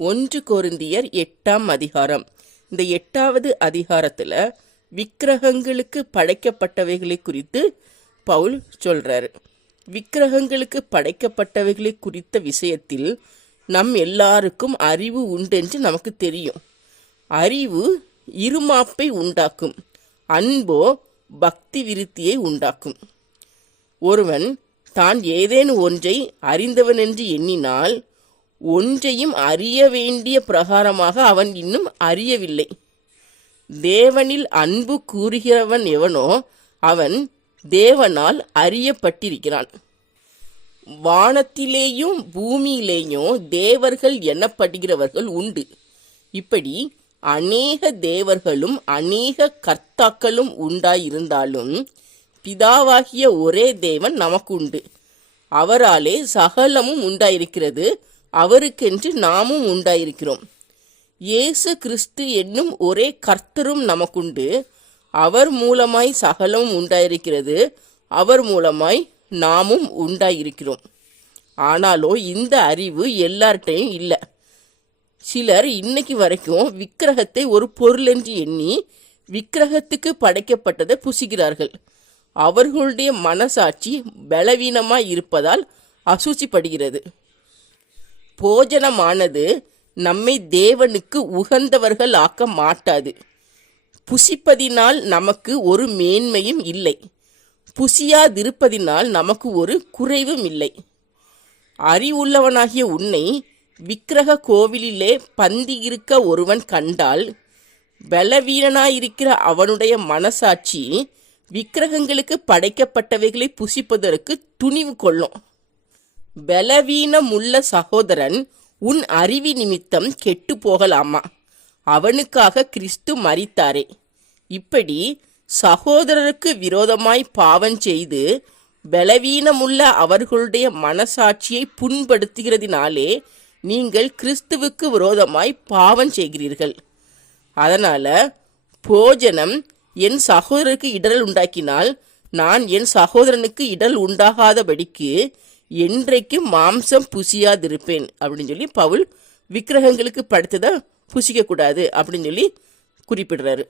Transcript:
ஒன்று கொருந்தியர் எட்டாம் அதிகாரம். இந்த எட்டாவது அதிகாரத்தில் விக்கிரகங்களுக்கு படைக்கப்பட்டவைகளை குறித்து பவுல் சொல்றார். விக்கிரகங்களுக்கு படைக்கப்பட்டவைகளை குறித்த விஷயத்தில் நம் எல்லாருக்கும் அறிவு உண்டென்று நமக்கு தெரியும். அறிவு இருமாப்பை உண்டாக்கும். அன்போ பக்தி விருத்தியை உண்டாக்கும். ஒருவன் தான் ஏதேனும் ஒன்றை அறிந்தவன் என்று எண்ணினால் ஒன்றையும் அறிய வேண்டிய பிரகாரமாக அவன் இன்னும் அறியவில்லை. தேவனில் அன்பு கூறுகிறவன் எவனோ அவன் தேவனால் அறியப்பட்டிருக்கிறான். வானத்திலேயும் பூமியிலேயும் தேவர்கள் எண்ணப்படுகிறவர்கள் உண்டு. இப்படி அநேக தேவர்களும் அநேக கர்த்தாக்களும் உண்டாயிருந்தாலும் பிதாவாகிய ஒரே தேவன் நமக்கு உண்டு அவராலே சகலமும் உண்டாயிருக்கிறது. அவருக்கென்று நாமும் உண்டாயிருக்கிறோம். இயேசு கிறிஸ்து என்னும் ஒரே கர்த்தரும் நமக்குண்டு. அவர் மூலமாய் சகலமும் உண்டாயிருக்கிறது. அவர் மூலமாய் நாமும் உண்டாயிருக்கிறோம். ஆனாலோ இந்த அறிவு எல்லார்ட்டையும் இல்லை. சிலர் இன்னைக்கு வரைக்கும் விக்கிரகத்தை ஒரு பொருள் என்று எண்ணி விக்கிரகத்துக்கு படைக்கப்பட்டதை புசிக்கிறார்கள். அவர்களுடைய மனசாட்சி பலவீனமாய் இருப்பதால் அசூசிப்படுகிறது போஜனமானது நம்மை தேவனுக்கு உகந்தவர்கள் ஆக்க மாட்டாது. புசிப்பதினால் நமக்கு ஒரு மேன்மையும் இல்லை. புசியாதிருப்பதினால் நமக்கு ஒரு குறைவும் இல்லை. அறிவுள்ளவனாகிய உன்னை விக்கிரக கோவிலிலே பந்தி இருக்க ஒருவன் கண்டால் பலவீனனாயிருக்கிற அவனுடைய மனசாட்சி விக்கிரகங்களுக்கு படைக்கப்பட்டவைகளை புசிப்பதற்கு துணிவு கொள்ளும். பலவீனமுள்ள சகோதரன் உன் அறிவி நிமித்தம் கெட்டு போகலாமா அவனுக்காக கிறிஸ்து மறித்தாரே இப்படி சகோதரருக்கு விரோதமாய் பாவம் செய்து பலவீனமுள்ள அவர்களுடைய மனசாட்சியை புண்படுத்துகிறதினாலே நீங்கள் கிறிஸ்துவுக்கு விரோதமாய் பாவம் செய்கிறீர்கள். அதனால போஜனம் என் சகோதரருக்கு இடரல் உண்டாக்கினால் நான் என் சகோதரனுக்கு இடல் உண்டாகாதபடிக்கு என்றைக்கும் மாம்சம் புசியாதிருப்பேன் அப்படின்னு சொல்லி பவுல் விக்கிரகங்களுக்கு படுத்துதான் புசிக்கக்கூடாது அப்படின்னு சொல்லி குறிப்பிடுறாரு.